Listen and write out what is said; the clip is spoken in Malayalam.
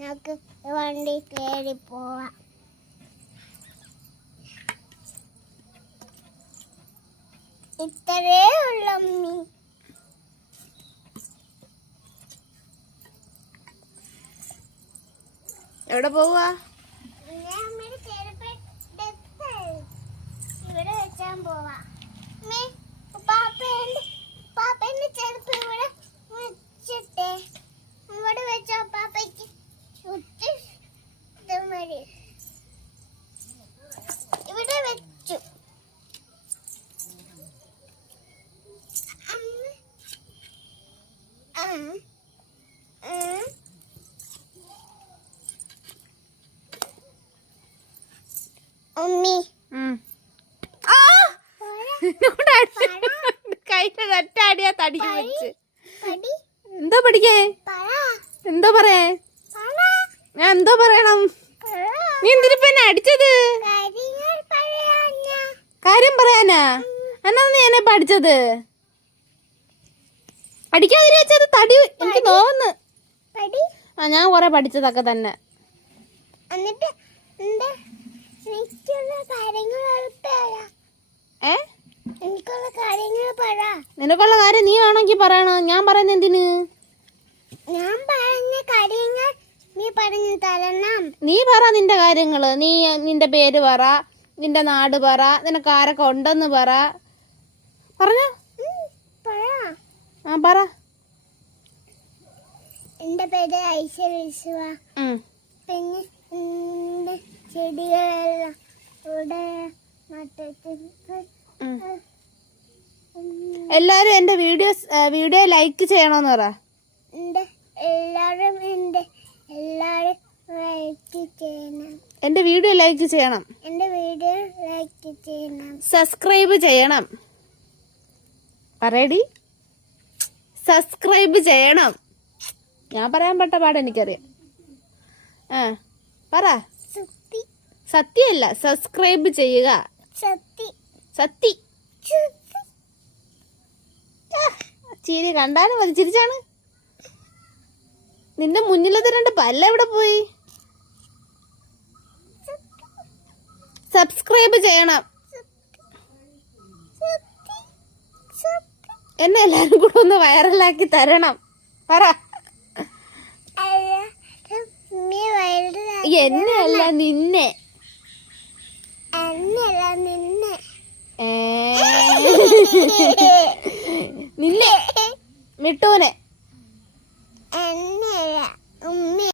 നമുക്ക് വണ്ടി കയറി പോവാം. ഇത്രേ ഉള്ളു അമ്മി. എവിടെ പോവാ? ഇവിടെ വെച്ചാൻ പോവാ. പാപ്പന്റെ ചെരുപ്പ് ഇവിടെ വെച്ചിട്ടേ ഇവിടെ വെച്ചാ പാപ്പയ്ക്ക് മതി. ഇവിടെ വെച്ചു. കൈയിലൊരടിയാ തടിക്ക് വെച്ച്. എന്തോ പഠിക്കേ? എന്തോ പറയേ? ഞാൻ എന്തോ പറയണം? നീ എന്തിനിപ്പ എന്നെ അടിച്ചത്? കാര്യം പറയാനാ? എന്നാ നീ എന്നെ പഠിച്ചത്? അടിക്കാതിരി വെച്ചത് തടി എനിക്ക് തോന്നുന്നു. ഞാൻ കൊറേ പഠിച്ചതൊക്കെ തന്നെ. നിനക്കുള്ള കാര്യം നീ വേണമെങ്കിൽ പറയണ. ഞാൻ പറയുന്ന എന്തിന്? ഞാൻ പറഞ്ഞ കാര്യങ്ങൾ നീ പറഞ്ഞു തരണം. നീ പറ നിന്റെ കാര്യങ്ങള്. നീ നിന്റെ പേര് പറ, നിന്റെ നാട് പറ, നിനക്ക് ആരൊക്കെ ഉണ്ടെന്ന് പറ. പറഞ്ഞോ? ആ പറ. എന്റെ പേര് ഐശ്വര്യ. പിന്നെ ചെടികളെല്ലാം ഇവിടെ എല്ലാരും എന്റെ വീഡിയോ ലൈക്ക് ചെയ്യണോന്ന് പറ. എല്ലാരും ലൈക്ക് ചെയ്യണം. എന്റെ വീഡിയോ ലൈക്ക് ചെയ്യണം. എന്റെ വീഡിയോ ലൈക്ക് ചെയ്യണം. സബ്സ്ക്രൈബ് ചെയ്യണം. പറയടി. സബ്സ്ക്രൈബ് ചെയ്യണം. ഞാൻ പറയാൻ പെട്ട പാട് എനിക്കറിയാം. പറ. സത്യമല്ല, സബ്സ്ക്രൈബ് ചെയ്യുക. സത്യ ചിരി കണ്ടാലും മതി. ചിരിച്ചാണ്. നിന്റെ മുന്നിലത്തെ രണ്ട് പല്ല എവിടെ പോയി? സബ്സ്ക്രൈബ് ചെയ്യണം. എന്നെ എല്ലാരും കൂടെ ഒന്ന് വൈറലാക്കി തരണം. പറ. എന്നെയല്ല നിന്നെ. നിന്നെ മിട്ടൂനെ.